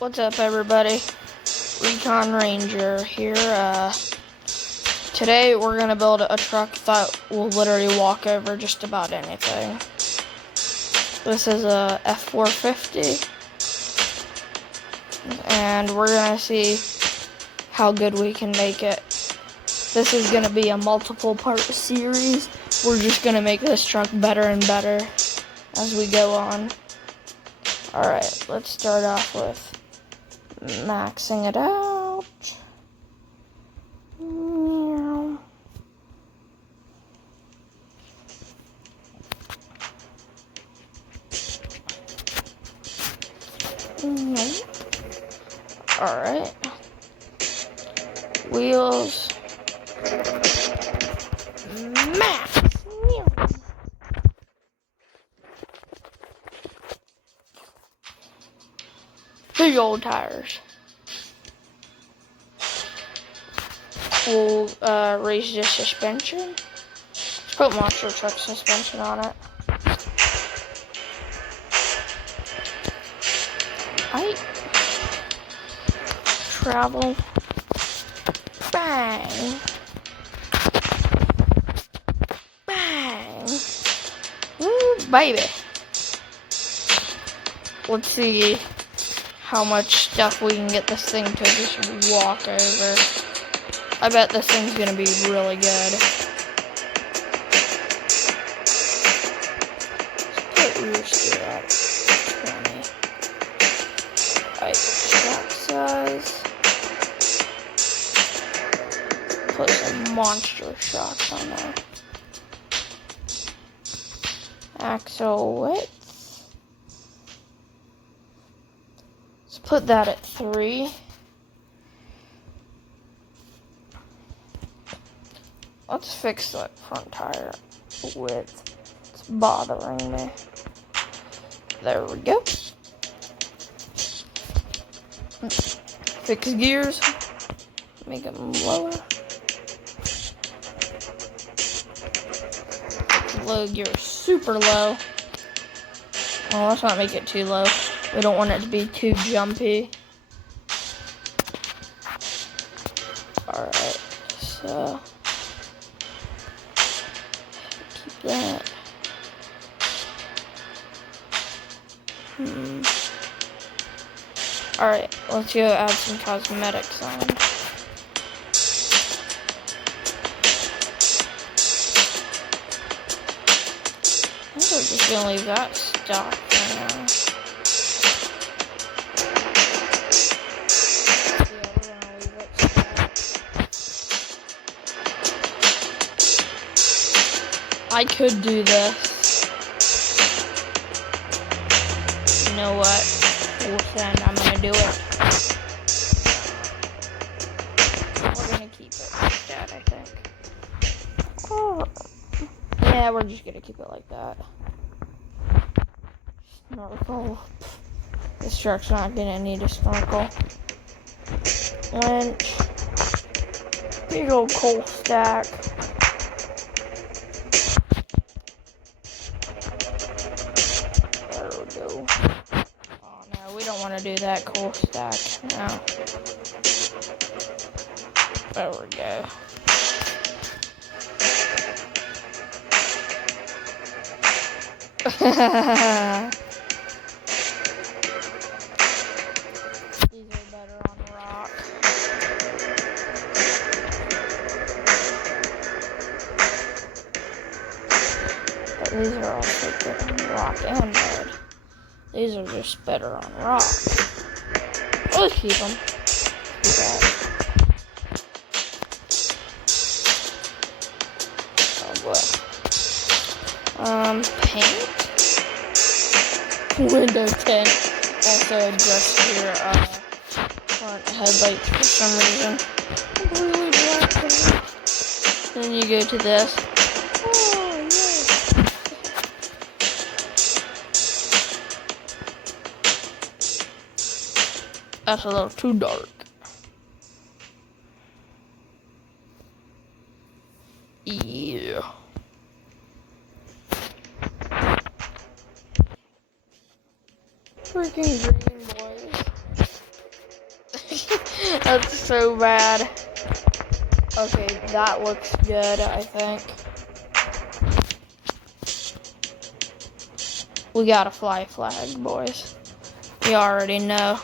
What's up, everybody? Recon Ranger here. Today we're gonna build a truck that will literally walk over just about anything. This is a F450, and we're gonna see how good we can make it. This is gonna be a multiple part series. We're just gonna make this truck better and better as we go on. Alright, let's start off with maxing it out. Alright. Wheels. Max. Big old tires. We'll raise the suspension. Let's put monster truck suspension on it. Height. Travel. Bang. Bang. Woo, baby. Let's see how much stuff we can get this thing to just walk over. I bet this thing's gonna be really good. Let's put rear steer at 20. Alright, shock size. Put some monster shocks on there. Axle width. Let's put that at 3. Let's fix that front tire width. It's bothering me. There we go. Fix gears. Make them lower. Low gear super low. Well, let's not make it too low. We don't want it to be too jumpy. Alright, so keep that. Alright, let's go add some cosmetics on. I think we're just gonna leave that stock for now. I could do this. You know what? Then I'm gonna do it. We're gonna keep it like that, I think. Oh. Yeah, we're just gonna keep it like that. Snorkel. This truck's not gonna need a snorkel. Winch. Big old coal stack. There we go. Oh no, we don't want to do that coal stack. No. There we go. These are better on rock. But these are also good on rock and mud. These are just better on rock. Let's keep them. Do that. Oh boy. Paint. Window tint. Also adjust your front headlights for some reason. Completely black. Then you go to this. Oh yeah. That's a little too dark. Yeah. Freaking green, boys. That's so bad. Okay, that looks good, I think. We gotta fly a flag, boys. You already know.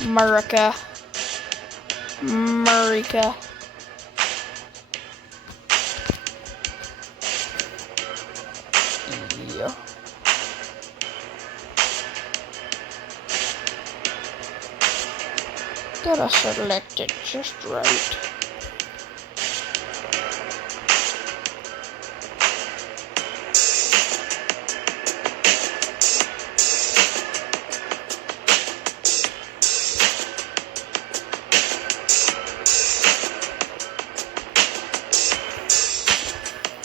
America. America. Yeah. Gotta select it just right.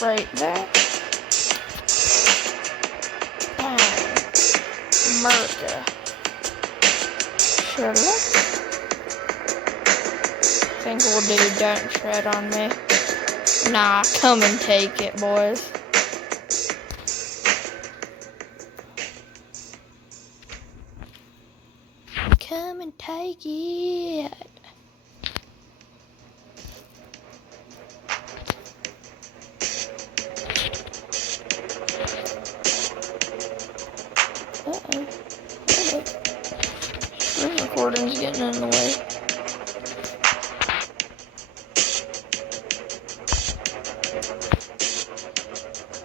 Right there. Bang. America. Select. Think we'll do Don't Tread on Me. Nah, come and take it, boys. Come and take it. Uh-oh. Screen recording's getting in the way.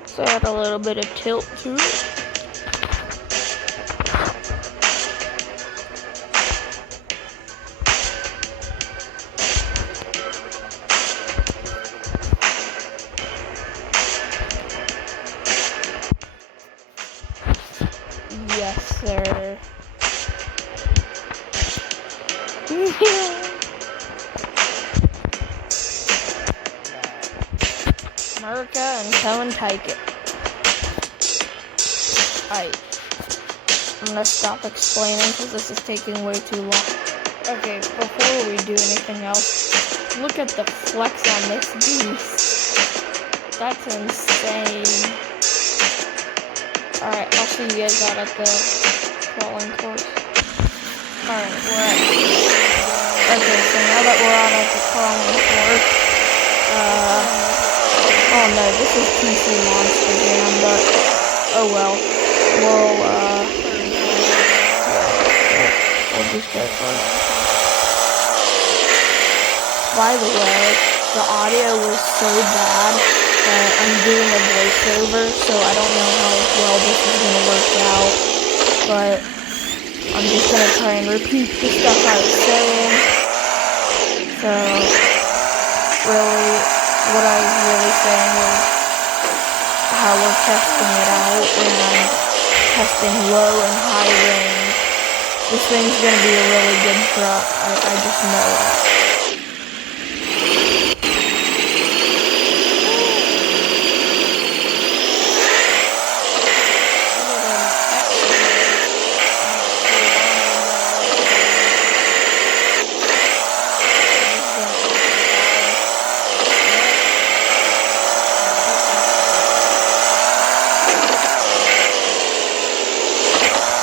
So add a little bit of tilt to it. Yes, sir. America and come and take it. Alright. I'm gonna stop explaining because this is taking way too long. Okay, before we do anything else, look at the flex on this beast. That's insane. Alright, I'll see you guys out at the crawling course. Alright, we're at... Okay, so now that we're out at the crawling course, oh no, this is PC Monster Jam, but oh well. We'll just go for it. By the way, the audio was so bad that I'm doing a voiceover, so I don't know how well this is going to work out, but I'm just going to try and repeat the stuff I was saying. So, really, what I was really saying was how we're testing it out and testing low and high range. This thing's going to be a really good truck. I just know it.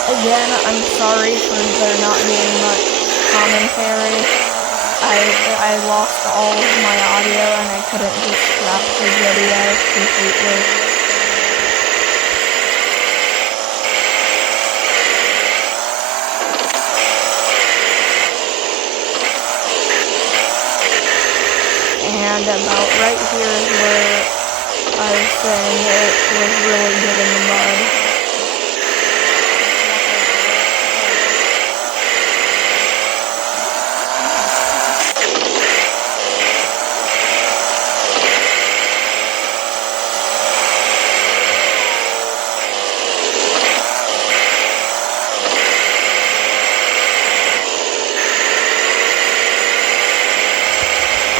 Again, I'm sorry for there not being much commentary. I lost all of my audio and I couldn't just scrap the video completely. And about right here is where I was saying it was really good in the mud.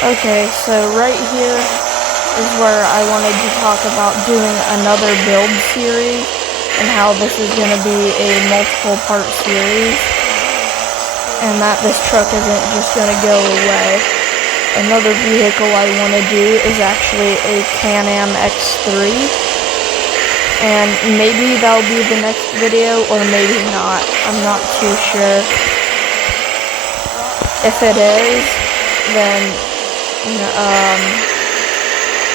Okay, so right here is where I wanted to talk about doing another build series and how this is going to be a multiple part series and that this truck isn't just going to go away. Another vehicle I want to do is actually a Can-Am X3 and maybe that'll be the next video or maybe not. I'm not too sure. If it is, then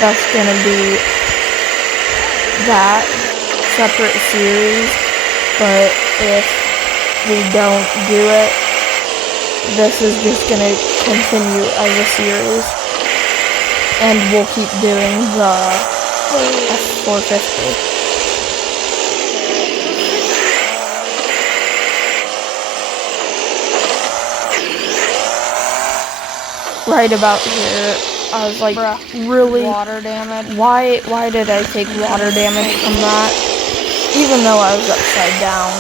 that's gonna be that separate series. But if we don't do it, this is just gonna continue as a series, and we'll keep doing the F450. Right about here, I was like, really? Water damage. Why did I take water damage from that? Even though I was upside down.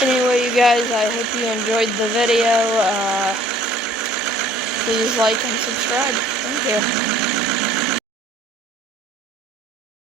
Anyway, you guys, I hope you enjoyed the video. Please like and subscribe. Thank you.